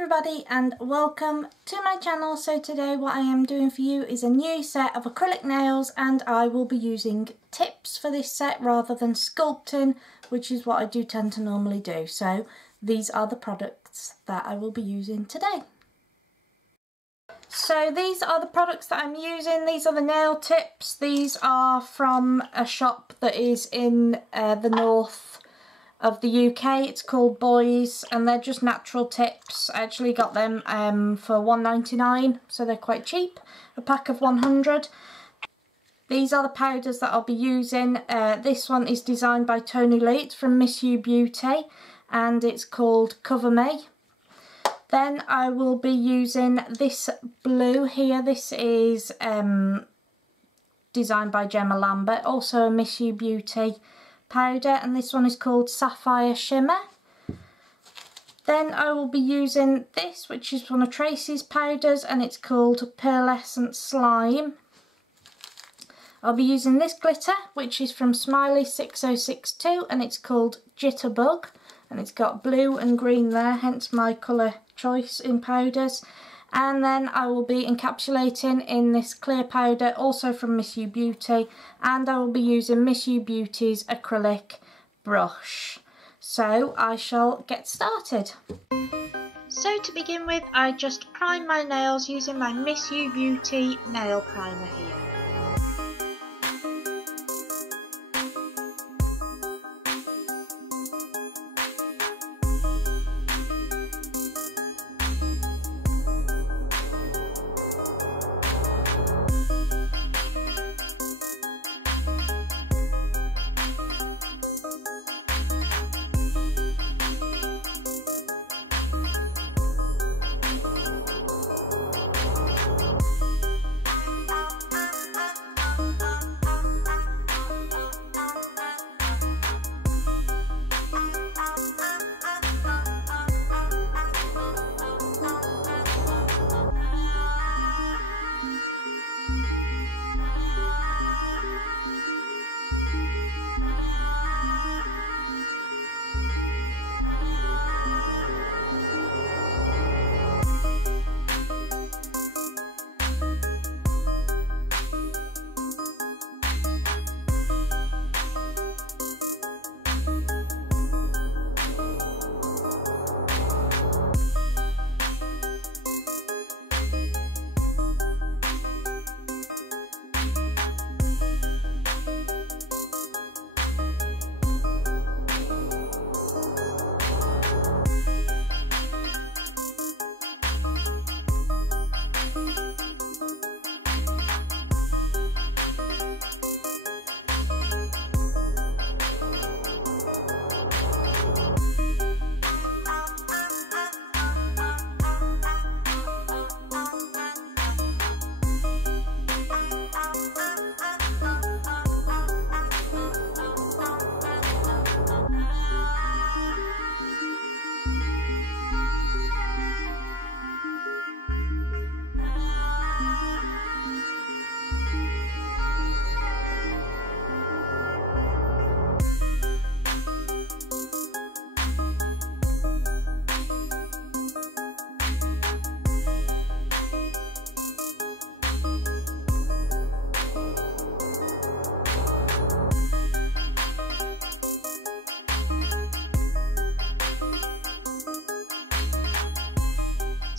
everybody and welcome to my channel. So today what I am doing for you is a new set of acrylic nails, and I will be using tips for this set rather than sculpting, which is what I do tend to normally do. So these are the products that I will be using today. So these are the products that I'm using. These are the nail tips. These are from a shop that is in the north of the UK. It's called Boys, and they're just natural tips. I actually got them for £1.99, so they're quite cheap. A pack of 100. These are the powders that I'll be using. This one is designed by Tony Lee. It's from Missubeauty, and it's called Cover Me. Then I will be using this blue here. This is designed by Gemma Lambert, also a Missubeauty powder, and this one is called Sapphire Shimmer. Then I will be using this, which is one of Tracy's powders, and it's called Pearlescent Slime. I'll be using this glitter, which is from Smiley 6062, and it's called Jitterbug, and it's got blue and green there, hence my colour choice in powders. And then I will be encapsulating in this clear powder, also from Missubeauty, and I will be using Missubeauty's acrylic brush. So I shall get started. So to begin with, I just prime my nails using my Missubeauty nail primer here.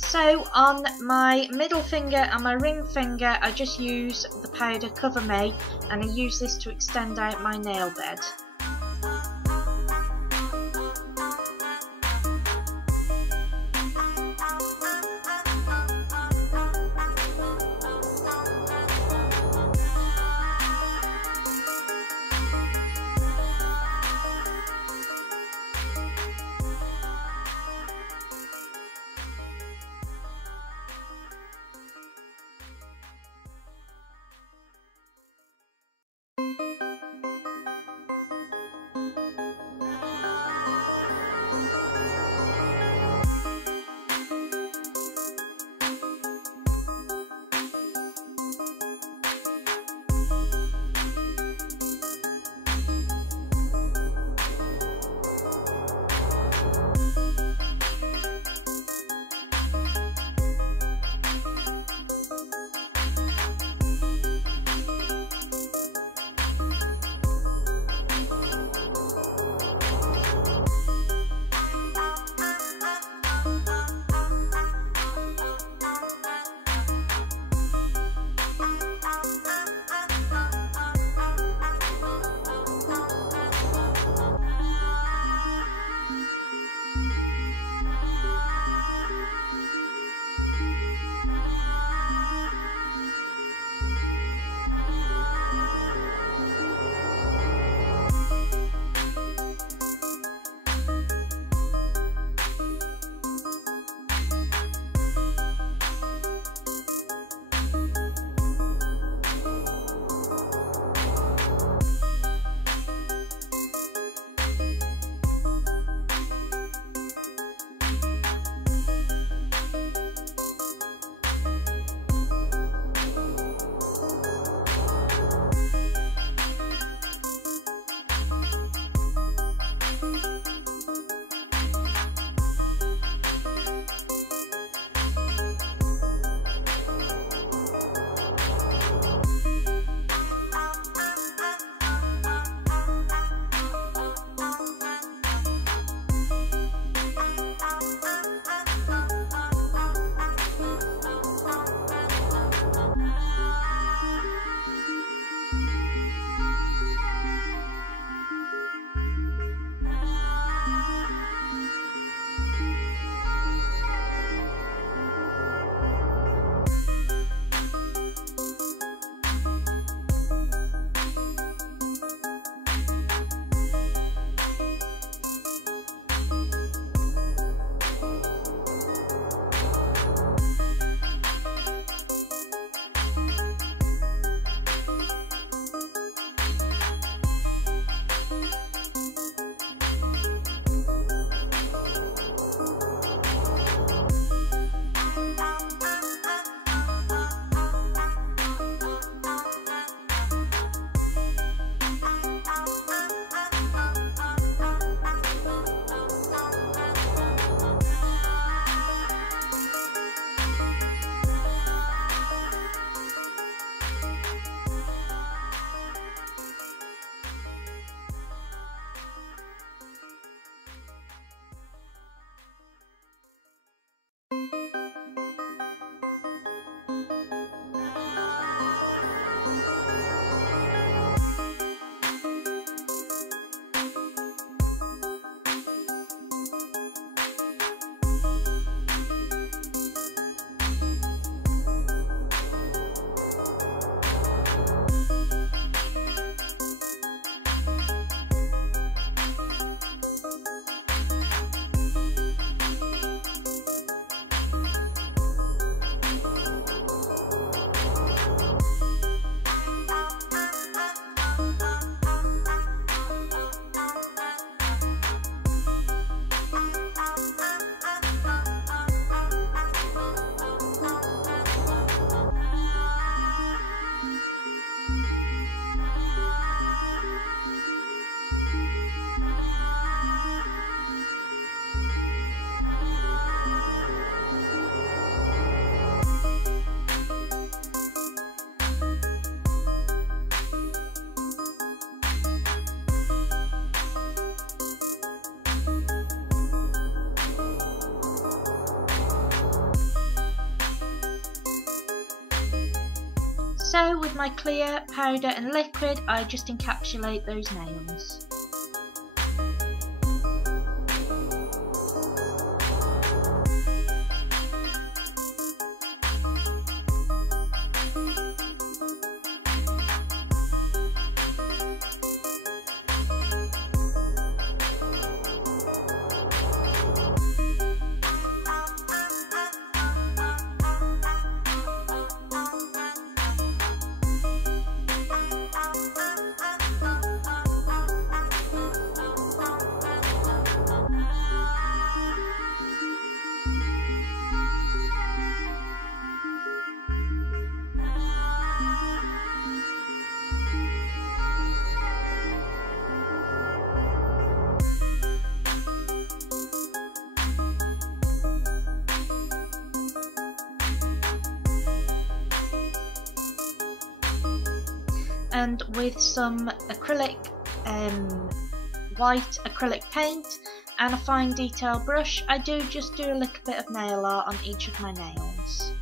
So on my middle finger and my ring finger, I just use the powder Cover Me, and I use this to extend out my nail bed. So with my clear, powder and liquid, I just encapsulate those nails. And with some acrylic, white acrylic paint and a fine detail brush, I just do a little bit of nail art on each of my nails.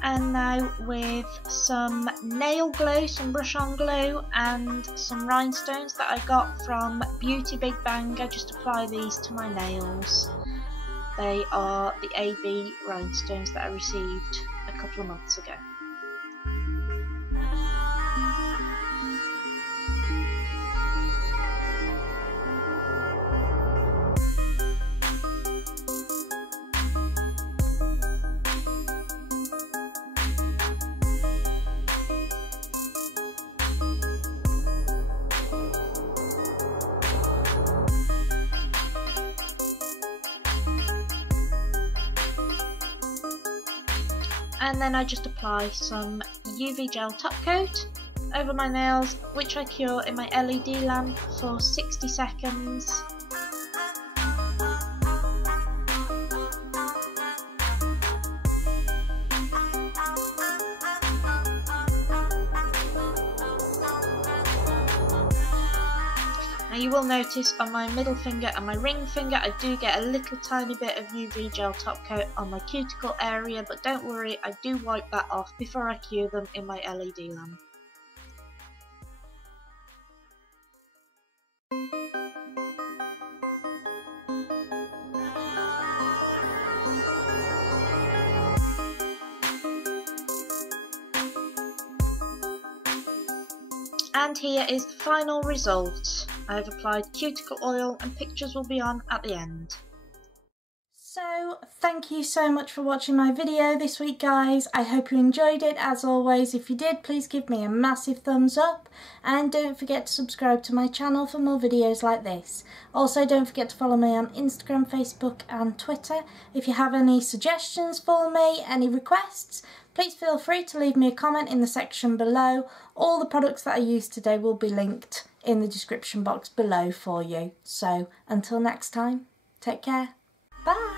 And now with some nail glue, some brush on glue and some rhinestones that I got from Beauty Big Bang, I just apply these to my nails. They are the AB rhinestones that I received a couple of months ago. And then I just apply some UV gel top coat over my nails, which I cure in my LED lamp for 60 seconds. You will notice on my middle finger and my ring finger I do get a little tiny bit of UV gel top coat on my cuticle area, but don't worry, I do wipe that off before I cure them in my LED lamp. And here is the final result. I've applied cuticle oil and pictures will be on at the end. So thank you so much for watching my video this week, guys. I hope you enjoyed it. As always, if you did, please give me a massive thumbs up and don't forget to subscribe to my channel for more videos like this. Also, don't forget to follow me on Instagram, Facebook and Twitter. If you have any suggestions for me, any requests, please feel free to leave me a comment in the section below. All the products that I used today will be linked in the description box below for you. So until next time, take care. Bye!